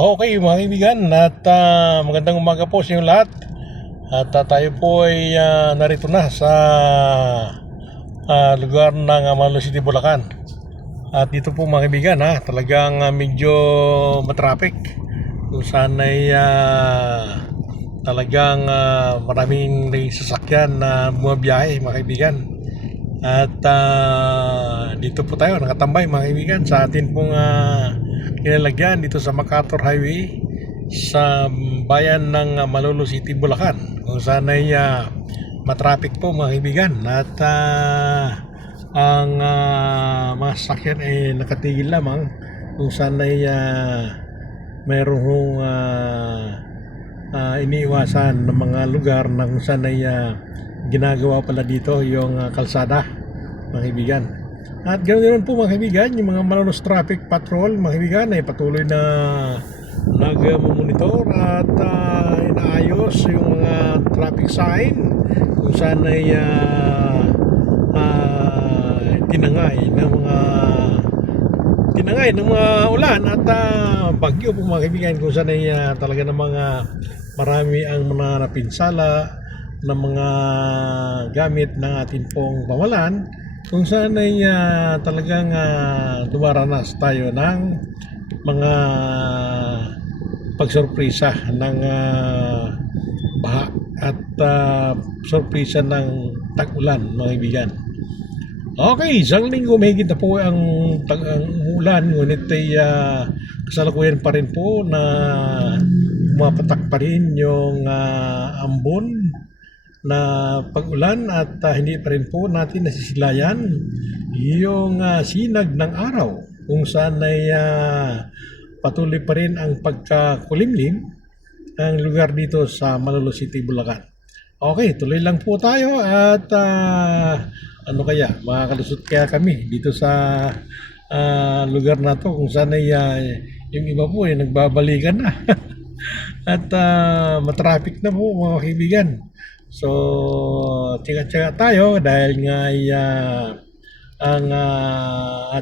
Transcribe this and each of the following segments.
Okay mga kaibigan at magandang umaga po sa inyo lahat. At tayo po ay narito na sa lugar ng Malolos City, Bulacan. At dito po mga kaibigan talagang medyo matraffic. Kung saan ay talagang maraming sasakyan na bumabiyahe mga kaibigan. At dito po tayo nakatambay mga kaibigan sa atin pong kinalagyan dito sa MacArthur Highway sa bayan ng Malolos City, Bulacan, kung saan ay matraffic po mga kaibigan. At ang mga sasakyan ay nakatigil lamang kung saan ay mayroong iniiwasan ng mga lugar na kung saan ay ginagawa pala dito yung kalsada mga kaibigan. At ganoon din po mga kaibigan, yung mga Malolos Traffic Patrol mga kaibigan ay patuloy na nag-monitor at inaayos yung mga traffic sign kung saan ay tinangay ng mga ulan at bagyo po mga kaibigan, kung saan ay talaga ng mga marami ang mga napinsala ng mga gamit ng ating pong pamalan, kung saan ay talagang dumaranas tayo ng mga pagsorpresa ng baha at sorpresa ng tag-ulan mga kaibigan. Okay, isang linggo mahigit na po ang ulan, ngunit ay kasalukuyan pa rin po na mapatak pa rin yung ambon na pag-ulan at hindi pa rin po natin nasisilayan yung sinag ng araw, kung saan ay patuloy pa rin ang pagkakulimlim ang lugar dito sa Malolos City, Bulacan. Okay, tuloy lang po tayo at ano kaya, makakalusot kaya kami dito sa lugar na to, kung saan ay yung iba po ay nagbabalikan na at matraffic na po mga kaibigan. So tiyaga-tiyaga tayo dahil nga ay ang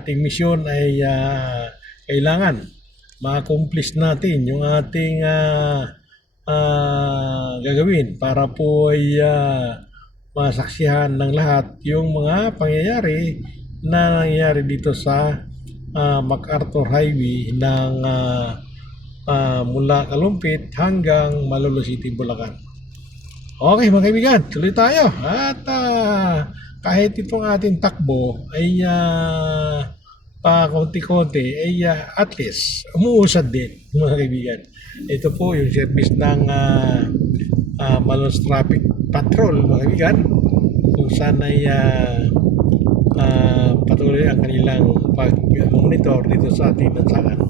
ating misyon ay kailangan ma-accomplish natin yung ating gagawin para po ay masaksihan ng lahat yung mga pangyayari na nangyayari dito sa MacArthur Highway ng mula Kalumpit hanggang Malolos City, Bulacan. Okay mga kaibigan, tuloy tayo. At kahit itong ating takbo ay pa konti-konti ay at least umuusad din mga kaibigan. Ito po yung service ng Malolos Traffic Patrol mga kaibigan, kung saan ay patuloy ang kanilang pag-monitor dito sa ating lansangan.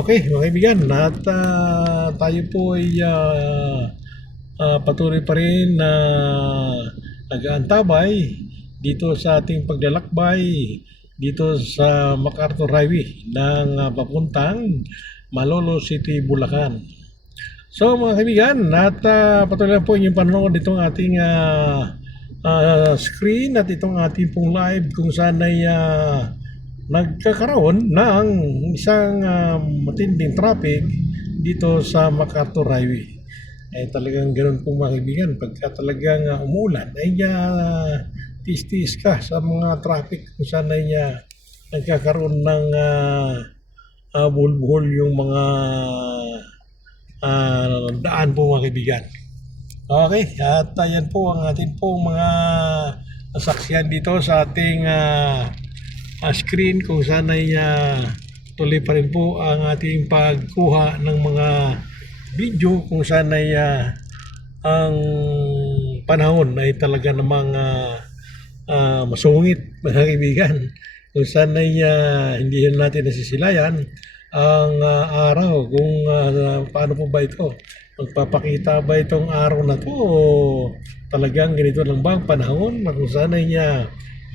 Okay mga kaibigan, at tayo po ay patuloy pa rin na nag-aantabay dito sa ating paglalakbay dito sa MacArthur Highway ng papuntang Malolos City, Bulacan. So mga kaibigan, at patuloy po inyong panonood itong ating screen at itong ating pong live, kung saan ay nagkakaroon ng isang matinding traffic dito sa MacArthur Highway. Talagang ganoon po mga kaibigan, pagka talagang umulan ay tis-tis ka sa mga traffic, kung saan ay nagkakaroon ng buhol-buhol yung mga daan po mga kaibigan. Okay, at yan po ang atin pong mga nasaksihan dito sa ating screen, kung saan ay tuloy pa rin po ang ating pagkuha ng mga video, kung saan ay ang panahon ay talaga namang masungit mga kaibigan, kung saan ay hindi natin nasisilayan ang araw kung paano po ba ito, magpapakita ba itong araw na to o talagang ganito lang ba ang panahon, kung saan ay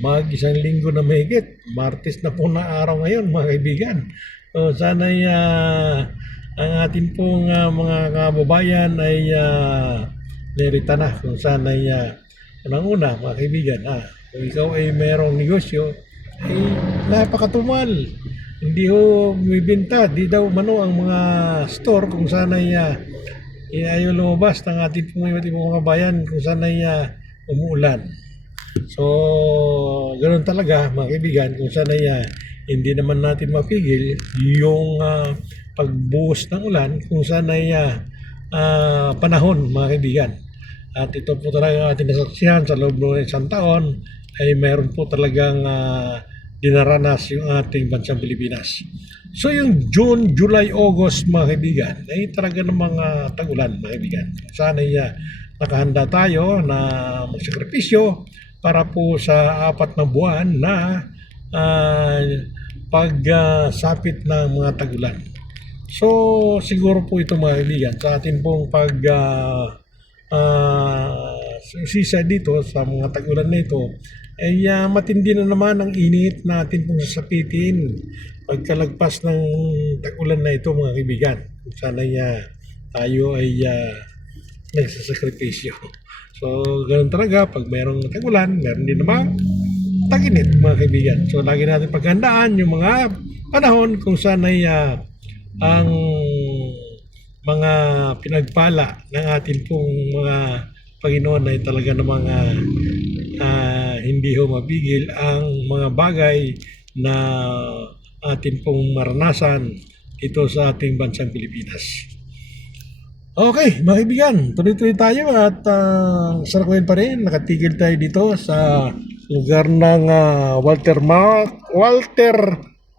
mag isang linggo na mahigit, Martes na po na araw ngayon mga kaibigan. So sana ay ang atin pong mga kababayan ay nerita na, kung saan ay unang-una mga kaibigan, kung ikaw ay mayroong negosyo ay napakatumal hindi ho bumibenta, di daw mano ang mga store kung saan ay ayaw lumabas ng ating iba't ibang mga bayan kung saan ay umuulan. So, ganoon talaga mga kaibigan, kung saan ay hindi naman natin mapigil yung pagbuhos ng ulan kung saan ay panahon mga kaibigan. At ito po talaga ang ating nasaksihan sa loob ng isang taon ay mayroon po talagang dinaranas yung ating bansang Pilipinas. So yung June, July, August mga kaibigan ay talaga ng mga tag-ulan mga kaibigan. Sana nakahanda tayo na magsakripisyo para po sa 4 na buwan na pagsapit ng mga tag-ulan. So siguro po ito mga kaibigan sa atin pong sisa dito sa mga tag-ulan na ito ay matindi na naman ang init na atin pong sasapitin pagkalagpas ng tag-ulan na ito mga kaibigan. Sana tayo ay nagsasakripisyo. So ganoon talaga pag mayroong tag-ulan, meron din naman tag-init mga kaibigan. So lagi natin paghandaan yung mga panahon kung saan ay ang mga pinagpala ng atin pong mga Panginoon ay talaga namang hindi ho mapigil ang mga bagay na atin pong maranasan ito sa ating bansang Pilipinas. Okay, mga kaibigan, tuloy-tuloy tayo at sarakuin pa rin. Nakatigil tayo dito sa lugar ng Walter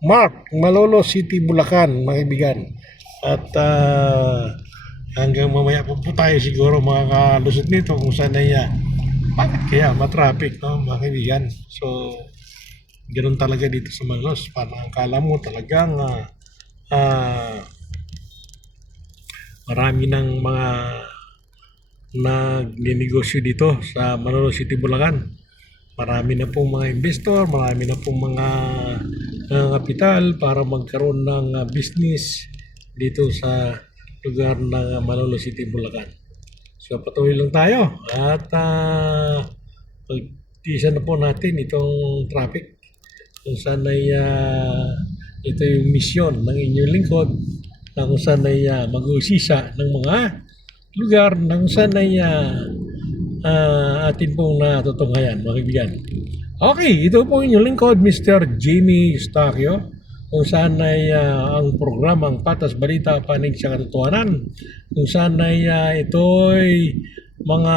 Mark, Malolo City, Bulacan, mga kaibigan. At hanggang mamaya po tayo siguro makakalusot nito kung saan ay bakit kaya matraffic, no, mga kaibigan. So, ganoon talaga dito sa Malolos. Parang akala mo talagang marami ng mga nagninegosyo dito sa Malolos City, Bulacan. Marami na pong mga investor, marami na pong mga kapital para magkaroon ng business dito sa lugar ng Malolos City, Bulacan. So patuloy lang tayo at pagtiisan na po natin itong traffic kung saan ay ito yung misyon ng inyong lingkod na kung saan ay mag-uusisa ng mga lugar na kung saan ay atin pong natutunghayan mga kaibigan. Okay, ito po inyong lingkod, Mr. Jimmy Eustaquio, kung saan ay ang programang Patas Balita Panig sa Katotohanan, kung saan ay ito'y mga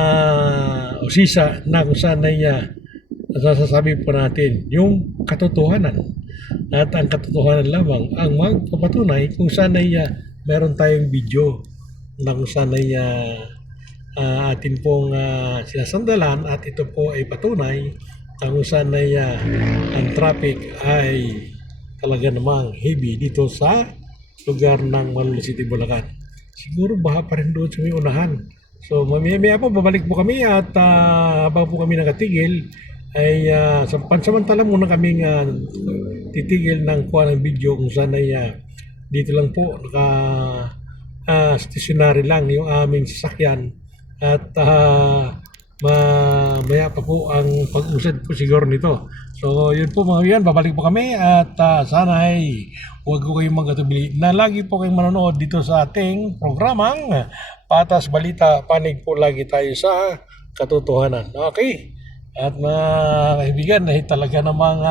usisa na kung saan ay nasasabi po natin yung katotohanan. At ang katotohanan lamang ang magpapatunay kung saan ay meron tayong video na kung saan ay atin pong sinasandalan at ito po ay patunay na kung saan ay ang traffic ay talaga namang heavy dito sa lugar ng Malolos City, Bulacan. Siguro baha pa rin doon sa may unahan. So mamaya po babalik po kami at habang po kami nakatigil ay pansamantala muna kaming titigil ng kuha ng video kung saan ay dito lang po stationary lang yung aming sasakyan at mamaya pa po ang pag-usad po siguro nito. So yun po mga yan, babalik po kami at sana ay huwag ko kayong magkatubili na lagi po kayong manonood dito sa ating programang Patas Balita, panig po lagi tayo sa katotohanan. Okay? At mga kaibigan ay talaga namang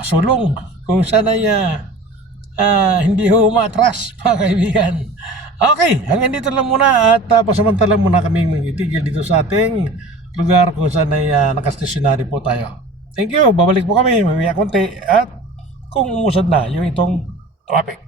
pasulong kung saan ay hindi ho umatras mga kaibigan. Okay, hanggang dito lang muna at pasamantala muna kami magtitigil dito sa ating lugar kung saan ay nakastasyonary po tayo. Thank you, babalik po kami mamaya konti at kung umusad na yung itong traffic.